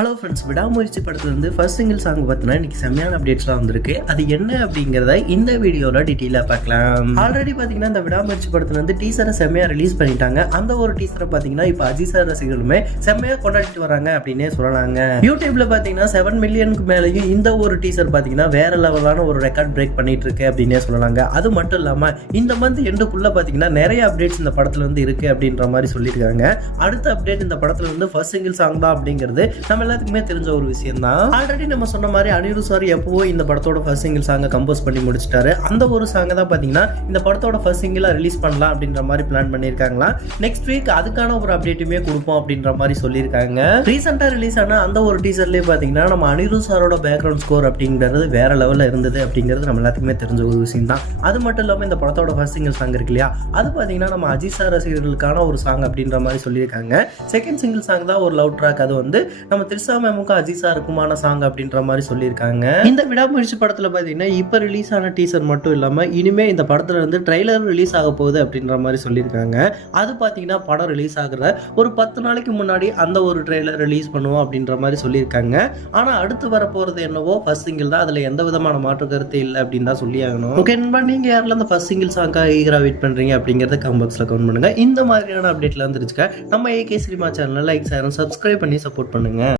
Hello friends, விடாமுயற்சி படத்துலேருந்து first single song பார்த்தீங்கன்னா இன்றைக்கி செம்மையான அப்டேட்ஸ்லாம் வந்திருக்கு. அது என்ன அப்படிங்கிறத இந்த வீடியோவில் டீட்டெயிலாக பார்க்கலாம். ஆல்ரெடி பார்த்தீங்கன்னா இந்த விடாமுயற்சி படத்துலேருந்து டீசரை செம்மையாக ரிலீஸ் பண்ணிட்டாங்க. அந்த ஒரு டீசரை பார்த்தீங்கன்னா இப்போ அஜித் சார் ரசிகர்களுமே செம்மையாக கொண்டாடிட்டு வராங்க அப்படின்னே சொல்லலாங்க. யூடியூப்ல பார்த்தீங்கன்னா 7 மில்லியனுக்கு மேலேயும் இந்த ஒரு டீசர் பார்த்தீங்கன்னா வேற லெவலான ஒரு ரெக்கார்ட் பிரேக் பண்ணிட்டு இருக்கு அப்படின்னே சொல்லலாங்க. அது மட்டும் இல்லாமல் இந்த மந்த் எண்டுக்குள்ள பார்த்தீங்கன்னா நிறைய அப்டேட்ஸ் இந்த படத்துல வந்து இருக்கு அப்படின்ற மாதிரி சொல்லியிருக்காங்க. அடுத்த அப்டேட் இந்த படத்துல வந்து ஃபர்ஸ்ட் சிங்கிள் சாங் தான் அப்படிங்கிறது நம்ம எல்லாத்துக்குமே தெரிஞ்ச ஒரு விஷயம் தான். ஆல்ரெடி நம்ம சொன்ன மாதிரி அனிருத் சார் எப்பவோ இந்த படத்தோட ஃபர்ஸ்ட் சிங்கிள் சாங்கை கம்போஸ் பண்ணி முடிச்சிட்டாரு. அந்த ஒரு சாங்கை தான் பார்த்தீங்கன்னா இந்த படத்தோட ஃபர்ஸ்ட் சிங்கிளா ரிலீஸ் பண்ணலாம் அப்படின்ற மாதிரி பிளான் பண்ணியிருக்காங்களா. நெக்ஸ்ட் வீக் அதுக்கான ஒரு அப்டேட்டுமே கொடுப்போம் அப்படின்ற மாதிரி சொல்லியிருக்காங்க. ரீசெண்டா ரிலீஸ் ஆன அந்த ஒரு டீசர்லேயே பார்த்தீங்கன்னா நம்ம அனிருத் சாரோட பேக்ரவுண்ட் ஸ்கோர் அப்படிங்கிறது வேற லெவலில் இருந்தது அப்படிங்கிறது நம்ம எல்லாத்துக்குமே தெரிஞ்ச ஒரு விஷயம் தான். அது மட்டும் இல்லாமல் இந்த படத்தோட ஃபர்ஸ்ட் சிங்கிள் சாங் இருக்கு இல்லையா, அது பார்த்தீங்கன்னா நம்ம அஜித் சார் ரசிகர்களுக்கான ஒரு சாங் அப்படின்ற மாதிரி சொல்லியிருக்காங்க. செகண்ட் சிங்கிள் சாங் தான் ஒரு லவ் ட்ராக். அது வந்து நம்ம திரிஷா மேமுக்கும் அஜித் சாருக்குமான சாங் அப்படின்ற மாதிரி சொல்லியிருக்காங்க. இந்த விடாமுயற்சி படத்துல பாத்தீங்கன்னா இப்ப ரிலீஸ் ஆன டீசர் மட்டும் இல்லாம இனிமே இந்த படத்துல இருந்து ட்ரெய்லர் ரிலீஸ் ஆக போகுது அப்படின்ற மாதிரி சொல்லியிருக்காங்க. அது பாத்தீங்கன்னா படம் ரிலீஸ் ஆகுற ஒரு 10 நாளைக்கு முன்னாடி அந்த ஒரு ட்ரெய்லர் ரிலீஸ் பண்ணுவோம் அப்படின்ற மாதிரி சொல்லியிருக்காங்க. ஆனா அடுத்து வர போறது என்னவோ ஃபர்ஸ்ட் சிங்கிள் தான். அதுல எந்த விதமான மாற்று கருத்து இல்லை அப்படின்னு தான் சொல்லி ஆகணும். ஓகே நண்பா, நீங்க யாரெல்லாம் அந்த ஃபர்ஸ்ட் சிங்கிள் சாங்காக ஈகரா வெயிட் பண்றீங்க அப்படிங்கறத கமெண்ட் பாக்ஸ்ல கமெண்ட் பண்ணுங்க. இந்த மாதிரியான அப்டேட்ல வந்துருச்சுக்க நம்ம ஏகே சினிமா சேனலை லைக், ஷேர், சப்ஸ்கிரைப் பண்ணி சப்போர்ட் பண்ணுங்க.